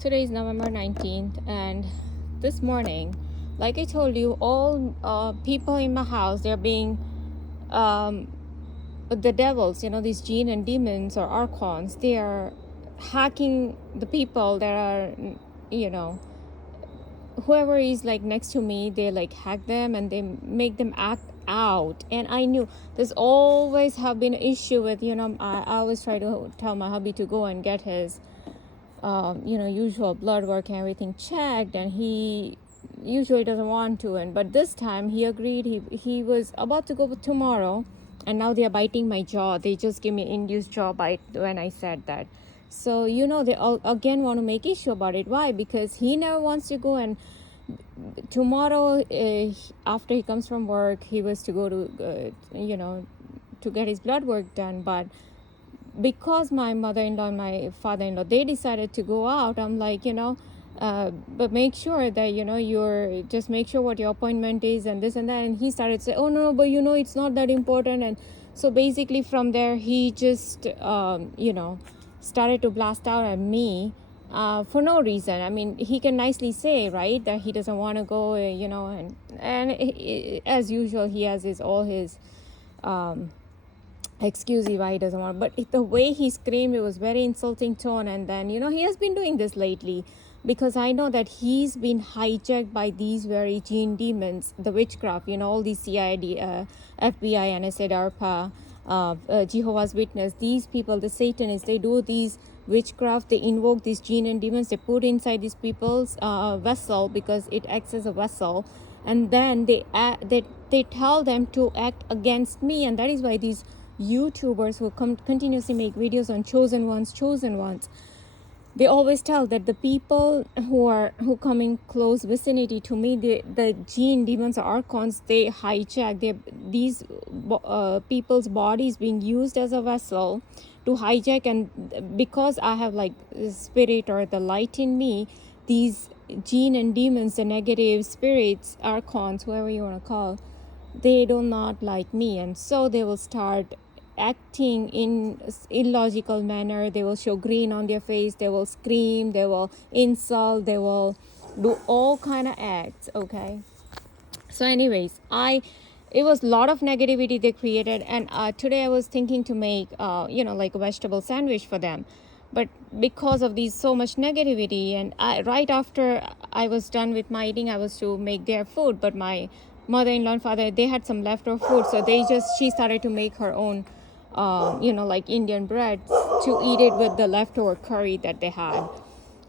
Today is November 19th, and this morning, like I told you, all people in my house, they're being um, the devils, these jinn and demons or archons, they are hacking the people that are, you know, whoever is like next to me, they like hack them and they make them act out. And I knew there's always have been an issue with, I always try to tell my hubby to go and get his usual blood work and everything checked, and he usually doesn't want to. But this time he agreed. He was about to go tomorrow, and now they are biting my jaw. They just give me induced jaw bite when I said that. So they all again want to make issue about it. Why? Because he never wants to go, and tomorrow after he comes from work, he was to go to to get his blood work done. But because my mother-in-law and my father-in-law, they decided to go out, I'm like, but make sure that you're just make sure what your appointment is and this and that. And he started to say, oh no, but it's not that important. And so basically from there he just started to blast out at me for no reason. I mean, he can nicely say, right, that he doesn't want to go, and as usual he has all his excuse why he doesn't want, but the way he screamed, it was very insulting tone. And then he has been doing this lately, because I know that he's been hijacked by these very gene demons, the witchcraft, all these CID, FBI, NSA, DARPA, Jehovah's Witness, these people, the Satanists, they do these witchcraft. They invoke these gene and demons, they put inside these people's vessel, because it acts as a vessel, and then they tell them to act against me. And that is why these YouTubers who continuously make videos on chosen ones, they always tell that the people who come in close vicinity to me, the gene demons or archons, they hijack these people's bodies being used as a vessel to hijack. And because I have like spirit or the light in me, these gene and demons, the negative spirits, archons, whoever you want to call, they do not like me. And so they will start acting in illogical manner. They will show green on their face, they will scream, they will insult, they will do all kind of acts. Okay, so anyways, it was a lot of negativity they created. And today I was thinking to make like a vegetable sandwich for them, but because of these so much negativity, and right after I was done with my eating, I was to make their food. But my mother-in-law and father, they had some leftover food, so she started to make her own like Indian bread to eat it with the leftover curry that they had.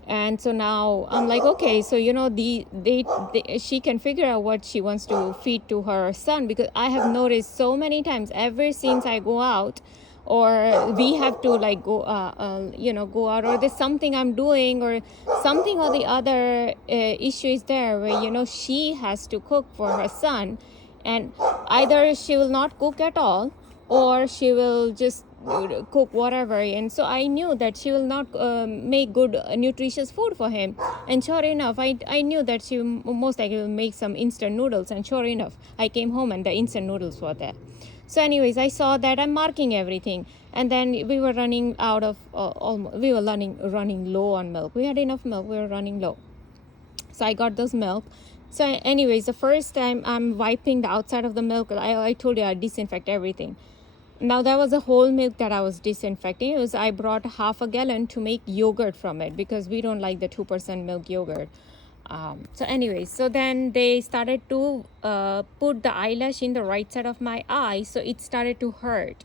And so now I'm like, okay, so she can figure out what she wants to feed to her son, because I have noticed so many times ever since I go out, or we have to like go go out, or there's something I'm doing, or something or the other issue is there, where she has to cook for her son, and either she will not cook at all, or she will just cook whatever. And so I knew that she will not make good nutritious food for him. And sure enough, I knew that she most likely will make some instant noodles. And sure enough, I came home and the instant noodles were there. So anyways, I saw that, I'm marking everything. And then we were running out of we were running low on milk. We had enough milk, we were running low. So I got those milk. So anyways, the first time I'm wiping the outside of the milk, I told you I disinfect everything. Now that was a whole milk that I was disinfecting. I brought half a gallon to make yogurt from it, because we don't like the 2% milk yogurt. So anyways, so then they started to put the eyelash in the right side of my eye, so it started to hurt.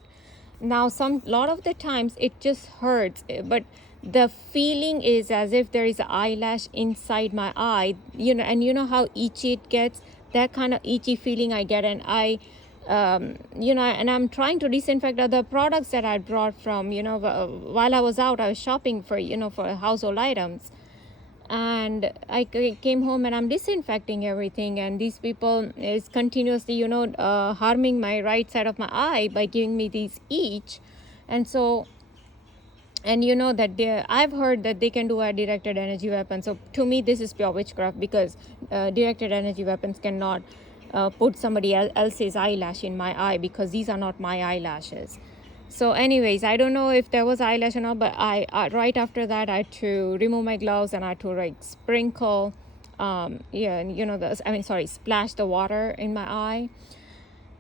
Now lot of the times it just hurts, but the feeling is as if there is an eyelash inside my eye, and how itchy it gets, that kind of itchy feeling I get. And and I'm trying to disinfect other products that I brought from, while I was out, I was shopping for, for household items. And I came home and I'm disinfecting everything. And these people is continuously, harming my right side of my eye by giving me these each. And so, and that I've heard that they can do a directed energy weapon. So to me, this is pure witchcraft, because directed energy weapons cannot put somebody else's eyelash in my eye, because these are not my eyelashes. So anyways, I don't know if there was eyelash or not, but I right after that I had to remove my gloves and I had to like sprinkle yeah, and splash the water in my eye.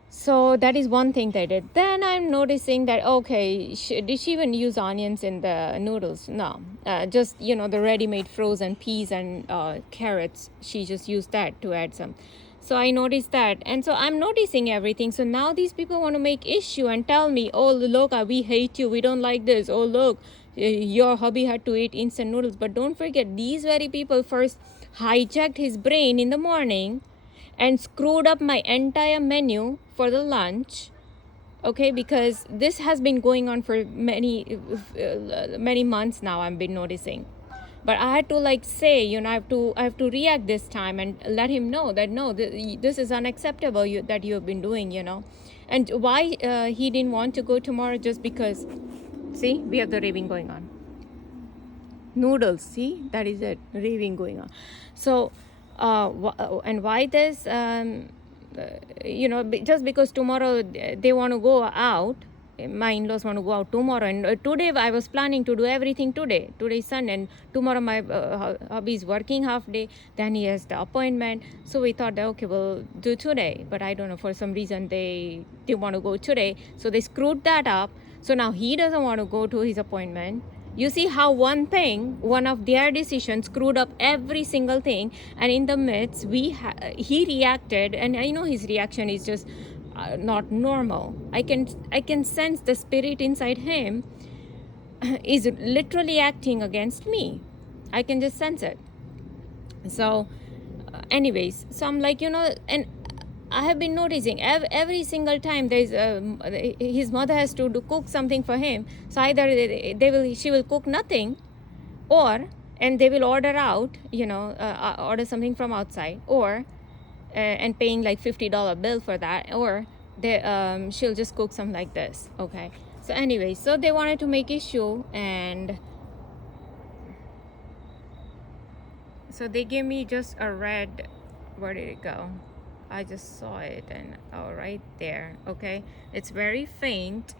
So that is one thing they did. Then I'm noticing that, okay, did she even use onions in the noodles? No, just, the ready-made frozen peas and carrots. She just used that to add some. So I noticed that. And so I'm noticing everything. So now these people want to make issue and tell me, oh, look, we hate you. We don't like this. Oh, look, your hubby had to eat instant noodles. But don't forget, these very people first hijacked his brain in the morning and screwed up my entire menu for the lunch. Okay, because this has been going on for many months now. I've been noticing, but I had to like say, I have to react this time and let him know that no, this is unacceptable. That you have been doing, and why he didn't want to go tomorrow, just because. See, we have the raving going on. Noodles, see, that is it, raving going on. So and why this, just because tomorrow they want to go out, my in-laws want to go out tomorrow, and today I was planning to do everything today is Sunday, and tomorrow my hubby is working half day, then he has the appointment, so we thought that okay, we'll do today, but I don't know, for some reason they want to go today, so they screwed that up. So now he doesn't want to go to his appointment. You see how one of their decisions screwed up every single thing, and in the midst, he reacted, and I know his reaction is just not normal. I can sense the spirit inside him is literally acting against me. I can just sense it. So, anyways, so I'm like, and I have been noticing every single time there's his mother has to cook something for him. So either she will cook nothing, and they will order out, order something from outside, or and paying like $50 bill for that, or she'll just cook something like this. Okay. So anyway, so they wanted to make issue, and so they gave me just a red. Where did it go? I just saw it, and right there. Okay, it's very faint.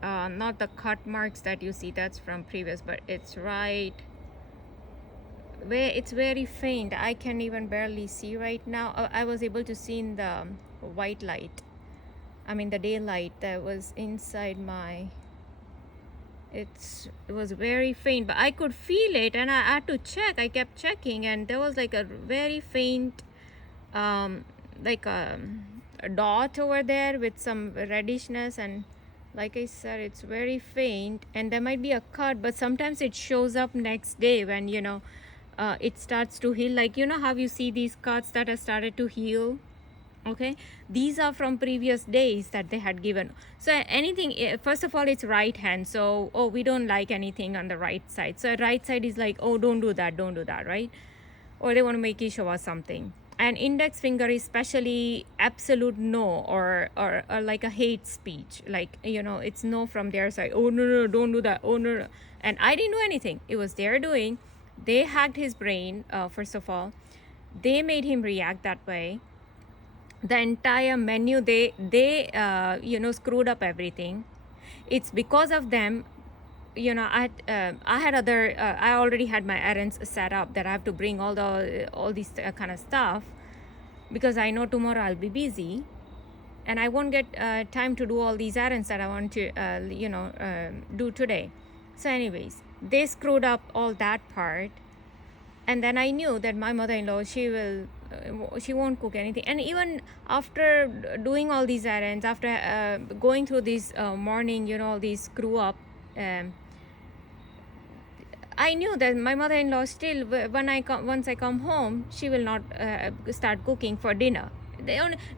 Not the cut marks that you see, that's from previous, but it's right where it's very faint. I can even barely see right now. I was able to see in the white light, the daylight that was inside my. It was very faint, but I could feel it, and I had to check. I kept checking, and there was like a very faint like a dot over there with some reddishness, and like I said, it's very faint, and there might be a cut, but sometimes it shows up next day when it starts to heal. Like how you see these cuts that have started to heal. Okay, these are from previous days that they had given. So anything, first of all, it's right hand, so we don't like anything on the right side. So right side is like, don't do that, right? Or they want to make issue about something. And index finger is especially absolute no, or like a hate speech, like it's no from their side. Oh no, don't do that. Oh no. And I didn't do anything, it was their doing. They hacked his brain. First of all, they made him react that way. The entire menu, they screwed up everything. It's because of them. I had other I already had my errands set up that I have to bring all these kind of stuff, because I know tomorrow I'll be busy and I won't get time to do all these errands that I want to do today. So anyways, they screwed up all that part. And then I knew that my mother-in-law, she won't cook anything. And even after doing all these errands, after going through this morning, all these screw up, I knew that my mother-in-law still, once I come home, she will not start cooking for dinner.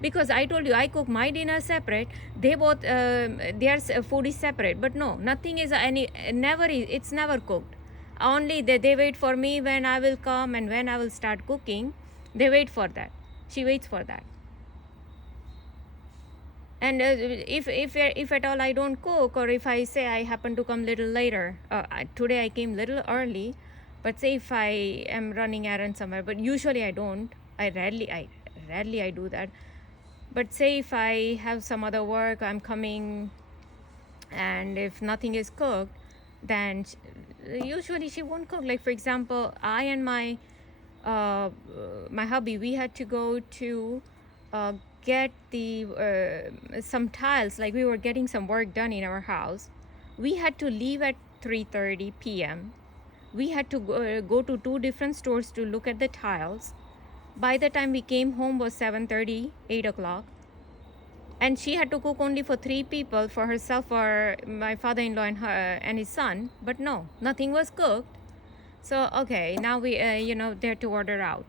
Because I told you, I cook my dinner separate. They both, their food is separate. But no, nothing is it's never cooked. Only they wait for me when I will come and when I will start cooking. They wait for that. She waits for that. And if at all I don't cook, or if I say I happen to come little later, today I came little early, but say if I am running errands somewhere, but usually I don't. I rarely do that. But say if I have some other work, I'm coming, and if nothing is cooked, then usually she won't cook. Like for example, I and my hubby, we had to go to uh, get the some tiles. Like we were getting some work done in our house. We had to leave at 3:30 p.m. We had to go to two different stores to look at the tiles. By the time we came home was 7:30, 8 o'clock. And she had to cook only for 3 people, for herself, for my father-in-law and her and his son. But no, nothing was cooked. So okay, now we they had to order out.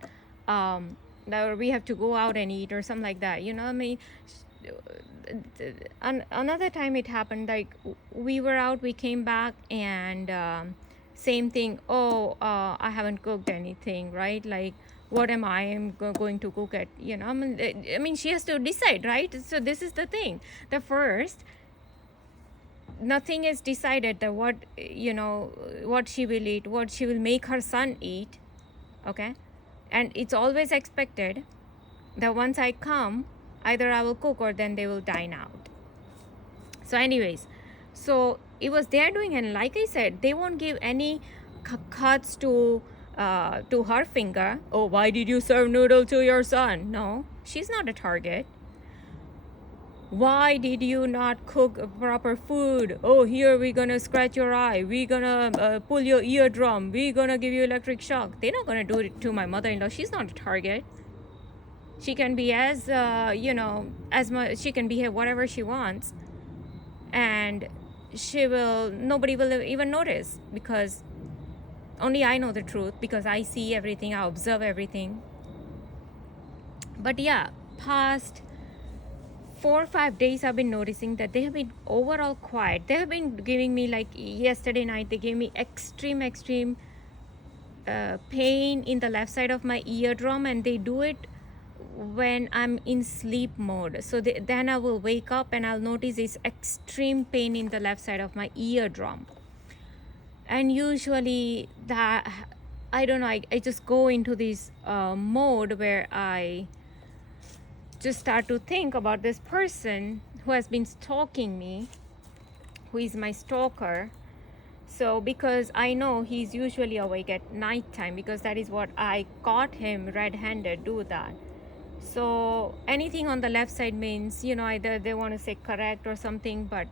Now we have to go out and eat or something like that. I mean, another time it happened, like we were out, we came back, and same thing. Oh, I haven't cooked anything, right? Like, what am I going to cook at? I mean, she has to decide, right? So this is the thing. The first, nothing is decided, that what she will eat, what she will make her son eat. Okay, and it's always expected that once I come, either I will cook or then they will dine out. So anyways, so it was their doing, and like I said, they won't give any cuts to her finger. Oh, why did you serve noodle to your son? No, she's not a target. Why did you not cook proper food? Oh, here we're gonna scratch your eye, we're gonna pull your eardrum, we're gonna give you electric shock. They're not gonna do it to my mother-in-law. She's not a target. She can be as as much, she can behave whatever she wants, and nobody will even notice, because only I know the truth, because I see everything, I observe everything. But yeah, past 4 or 5 days I've been noticing that they have been overall quiet. They have been giving me, like yesterday night, they gave me extreme pain in the left side of my eardrum, and they do it when I'm in sleep mode. So then I will wake up and I'll notice this extreme pain in the left side of my eardrum. And usually that, I don't know, I just go into this mode where I just start to think about this person who has been stalking me, who is my stalker. So because I know he's usually awake at nighttime, because that is what I caught him red-handed do that. So anything on the left side means, either they want to say correct or something. But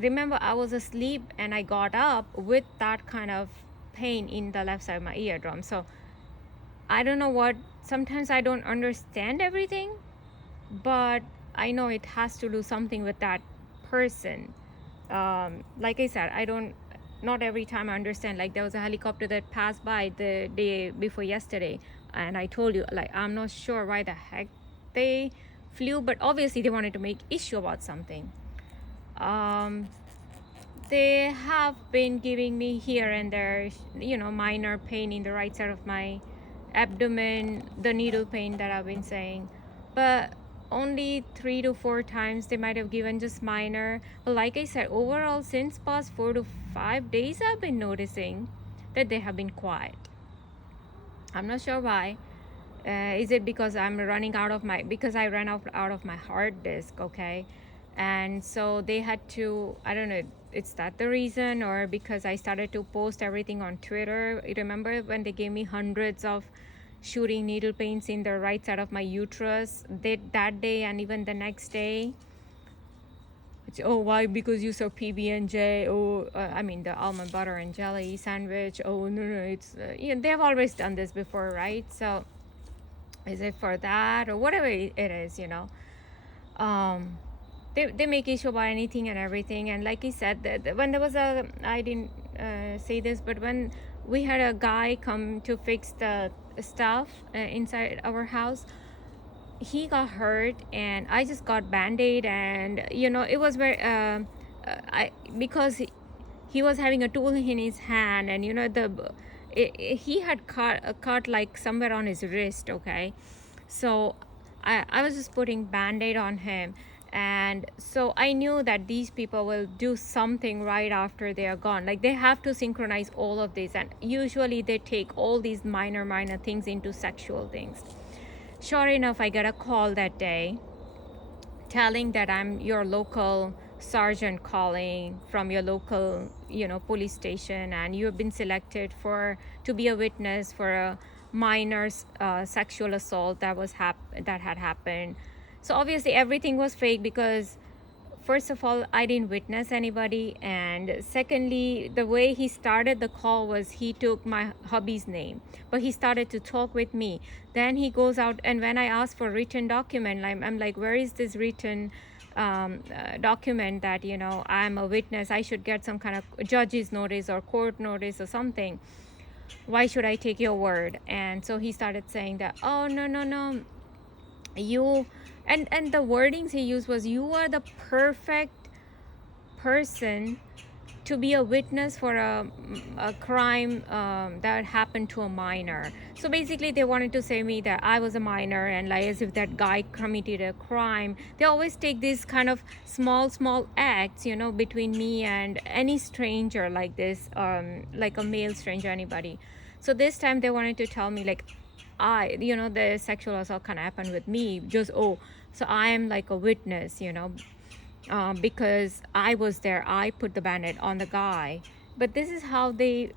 remember, I was asleep and I got up with that kind of pain in the left side of my eardrum. So I don't know what, sometimes I don't understand everything, but I know it has to do something with that person. Like I said, not every time I understand. Like there was a helicopter that passed by the day before yesterday, and I told you, like, I'm not sure why the heck they flew, but obviously they wanted to make issue about something. They have been giving me here and there, minor pain in the right side of my abdomen, the needle pain that I've been saying, but only 3 to 4 times they might have given, just minor. But like I said, overall, since past 4 to 5 days, I've been noticing that they have been quiet. I'm not sure why. Is it because I'm running out of because I ran out of my hard disk, okay? And so they had to, I don't know, it's that the reason, or because I started to post everything on Twitter. Remember when they gave me hundreds of shooting needle pains in the right side of my uterus that day and even the next day? Oh, why? Because you saw PB&J. Oh, I mean the almond butter and jelly sandwich. Oh no, it's they've always done this before, right? So is it for that or whatever it is, they make issue about anything and everything. And like I said, when there was I didn't say this, but when we had a guy come to fix the stuff inside our house, he got hurt and I just got band-aid. And it was very because he was having a tool in his hand, and he had cut like somewhere on his wrist, okay? So I was just putting band-aid on him, and so I knew that these people will do something right after they are gone. Like they have to synchronize all of this, and usually they take all these minor things into sexual things. Sure enough, I got a call that day telling that I'm your local sergeant calling from your local, police station, and you have been selected to be a witness for a minor sexual assault that had happened. So obviously everything was fake, because first of all, I didn't witness anybody, and secondly, the way he started the call was he took my hubby's name, but he started to talk with me. Then he goes out, and when I asked for written document, I'm like, where is this written document that I'm a witness? I should get some kind of judge's notice or court notice or something. Why should I take your word? And so he started saying that, oh, no, you, and the wordings he used was, you are the perfect person to be a witness for a crime that happened to a minor. So basically they wanted to say me that I was a minor, and like as if that guy committed a crime. They always take these kind of small acts, between me and any stranger like this, like a male stranger, anybody. So this time they wanted to tell me like, the sexual assault kind of happened with me, so I am like a witness, because I was there. I put the bandit on the guy. But this is how they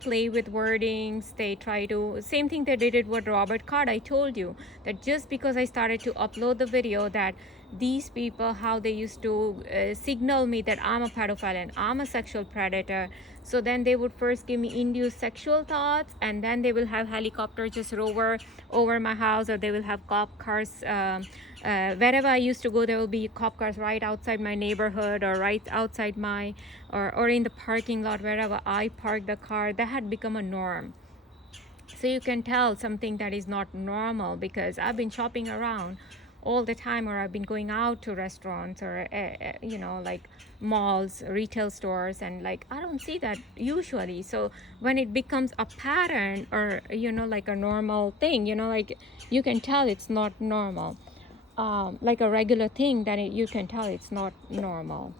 play with wordings. They try to, same thing they did it with Robert Card. I told you that just because I started to upload the video, that these people, how they used to signal me that I'm a pedophile and I'm a sexual predator. So then they would first give me induced sexual thoughts, and then they will have helicopters just rover over my house, or they will have cop cars. Wherever I used to go, there will be cop cars right outside my neighborhood, or right outside or in the parking lot, wherever I park the car. That had become a norm. So you can tell something that is not normal, because I've been shopping around all the time, or I've been going out to restaurants, or like malls, retail stores, and like I don't see that usually. So when it becomes a pattern, or like a normal thing, like you can tell it's not normal, like a regular thing, then you can tell it's not normal.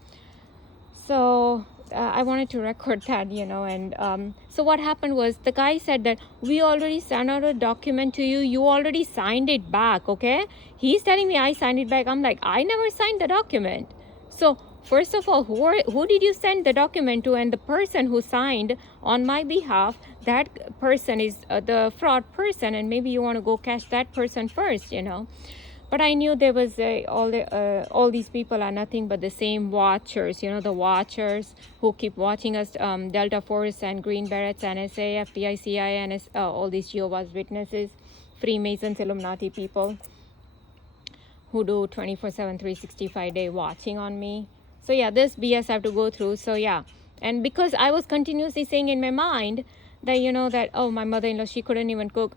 So I wanted to record that, and so what happened was, the guy said that we already sent out a document to you. You already signed it back, okay? He's telling me I signed it back. I'm like, I never signed the document. So first of all, who did you send the document to? And the person who signed on my behalf, that person is the fraud person, and maybe you want to go catch that person first, But I knew there was all these people are nothing but the same watchers, the watchers who keep watching us, Delta Force and Green Berets, NSA, FBI, CIA, all these Jehovah's Witnesses, Freemasons, Illuminati people who do 24/7, 365-day watching on me. So yeah, this BS I have to go through. So yeah, and because I was continuously saying in my mind that, that, oh, my mother-in-law, she couldn't even cook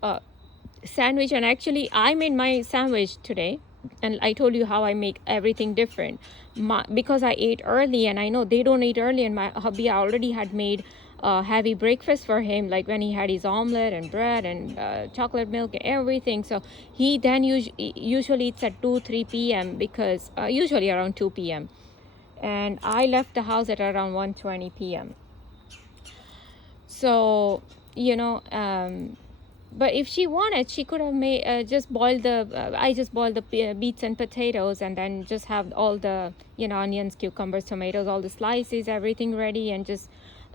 sandwich, and actually I made my sandwich today, and I told you how I make everything different, because I ate early, and I know they don't eat early, and my hubby already had made heavy breakfast for him, like when he had his omelet and bread and chocolate milk and everything. So he then usually it's at 2-3 p.m. because usually around 2 p.m. and I left the house at around 1:20 p.m. So but if she wanted, she could have made I just boiled the beets and potatoes, and then just have all the onions, cucumbers, tomatoes, all the slices, everything ready, and just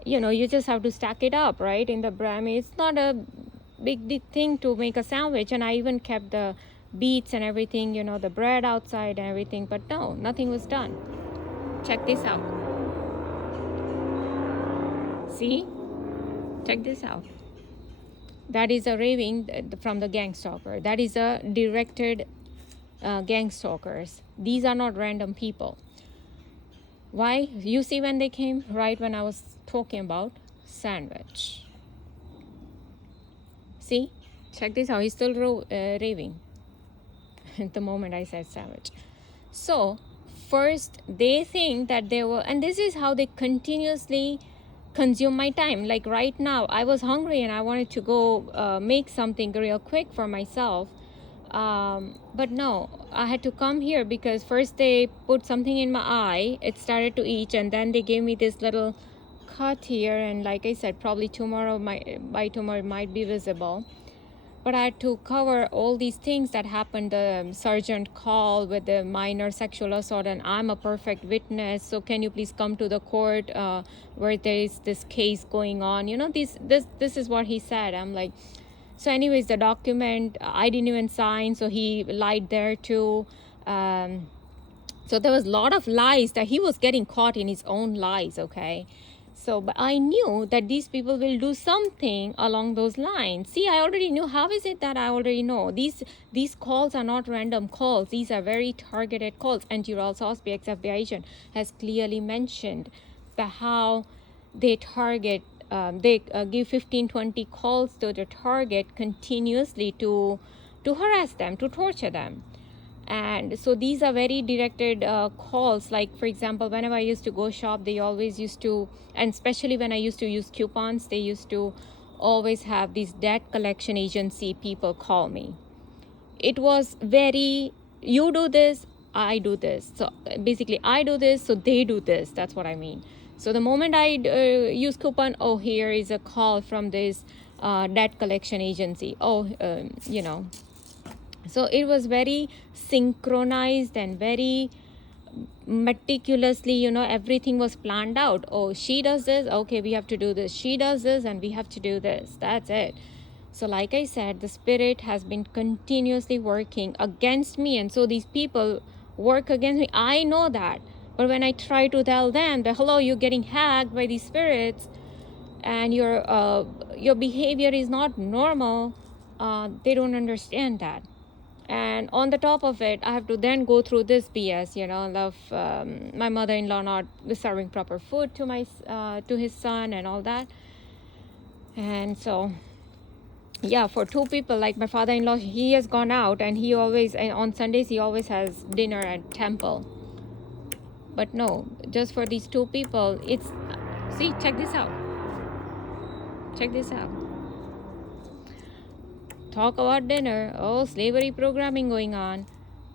you just have to stack it up right in the bread. It's not a big thing to make a sandwich, and I even kept the beets and everything, the bread outside and everything, but no, nothing was done. Check this out. See, check this out. That is a raving from the gang stalker. That is a directed gang stalkers. These are not random people. Why? You see when they came, right when I was talking about sandwich. See? Check this out. He's still raving at the moment I said sandwich. So, first they think that they were, and this is how they continuously consume my time. Like right now, I was hungry and I wanted to go make something real quick for myself. But no, I had to come here because first they put something in my eye. It started to itch, and then they gave me this little cut here. And like I said, probably by tomorrow it might be visible. but I had to cover all these things that happened. The sergeant called with the minor sexual assault, and I'm a perfect witness. So can you please come to the court where there is this case going on? You know, this is what he said. I'm like, so anyways, the document I didn't even sign, so he lied there too. So there was a lot of lies that he was getting caught in his own lies, okay? So, but I knew that these people will do something along those lines. See, I already knew. How is it that I already know? These calls are not random calls. These are very targeted calls. And Gerald Sosby, ex-FBI agent, has clearly mentioned the how they target, they give 15, 20 calls to the target continuously to harass them, to torture them. And so these are very directed calls. Like, for example, whenever I used to go shop, they always used to, and especially when I used to use coupons, they used to always have these debt collection agency people call me. It was very, you do this, I do this. So basically, I do this, so they do this. That's what I mean. So the moment I use coupon, oh, here is a call from this debt collection agency. Oh, you know. So it was very synchronized and very meticulously, you know, everything was planned out. Oh, she does this, okay, we have to do this. She does this, and we have to do this. That's it. So like I said, the spirit has been continuously working against me, and so these people work against me. I know that. But when I try to tell them that, hello, you're getting hacked by these spirits, and your behavior is not normal, they don't understand that. And on the top of it, I have to then go through this BS, you know, of my mother-in-law not serving proper food to to his son and all that. And so, yeah, for two people, like my father-in-law, he has gone out, and he always, and on Sundays, he always has dinner at temple. But no, just for these two people, it's, see, check this out. Check this out. Talk about dinner. Oh, slavery programming going on.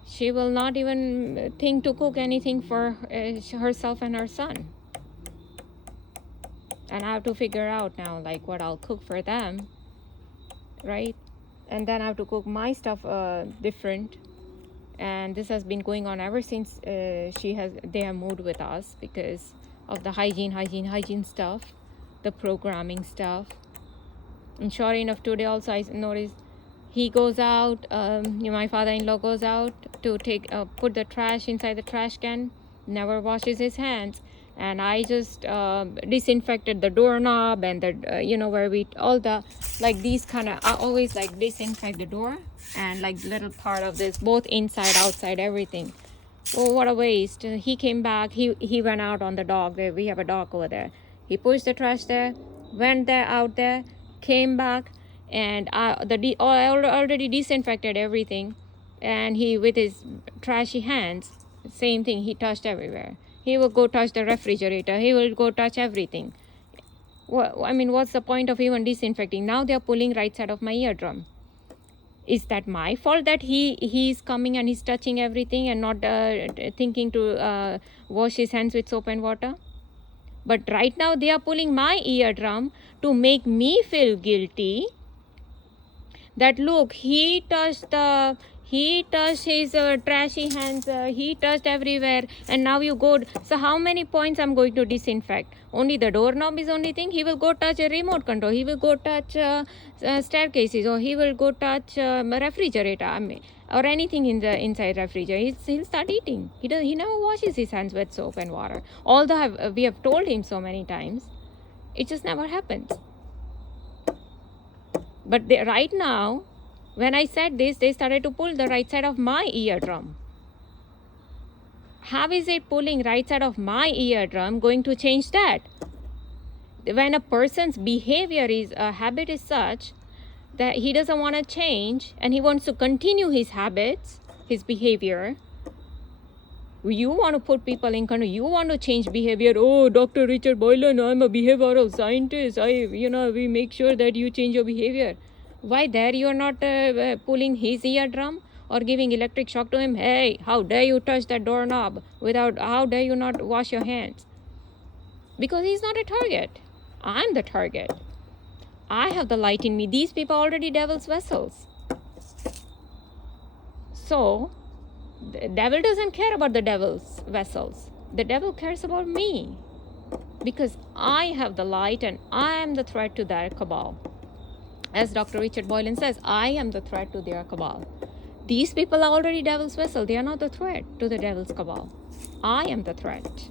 She will not even think to cook anything for herself and her son. And I have to figure out now, like, what I'll cook for them, right? And then I have to cook my stuff different. And this has been going on ever since they have moved with us, because of the hygiene stuff, the programming stuff. And sure enough, today also I noticed he goes out, my father-in-law goes out to put the trash inside the trash can, never washes his hands. And I just disinfected the doorknob and the, you know, where we, all the, like these kind of, I always like disinfect the door and like little part of this, both inside, outside, everything. Oh, what a waste. He came back, he went out on the dog. We have a dog over there. He pushed the trash there, went there, out there, came back, and I already disinfected everything, and he, with his trashy hands, same thing, he touched everywhere. He will go touch the refrigerator, he will go touch everything. Well, I mean, what's the point of even disinfecting? Now they are pulling right side of my eardrum. Is that my fault that he's coming and he's touching everything and not thinking to wash his hands with soap and water? But right now they are pulling my eardrum to make me feel guilty that, look, he touched his trashy hands, he touched everywhere, and now you go. So how many points I'm going to disinfect? Only the doorknob is only thing. He will go touch a remote control, he will go touch staircases, or he will go touch refrigerator, I mean, or anything in the inside refrigerator. He'll start eating. He never washes his hands with soap and water, although we have told him so many times. It just never happens. But right now, when I said this, they started to pull the right side of my eardrum. How is it pulling right side of my eardrum going to change that? When a person's behavior is, a habit is such that he doesn't want to change and he wants to continue his habits, his behavior, you want to put people in control, you want to change behavior. Oh, Dr. Richard Boylan, I'm a behavioral scientist. We make sure that you change your behavior. Why there you're not pulling his eardrum or giving electric shock to him? Hey, how dare you touch that doorknob how dare you not wash your hands? Because he's not a target. I'm the target. I have the light in me. These people are already devil's vessels. So the devil doesn't care about the devil's vessels. The devil cares about me, because I have the light and I am the threat to their cabal. As Dr. Richard Boylan says, I am the threat to their cabal. These people are already devil's vessel. They are not the threat to the devil's cabal. I am the threat.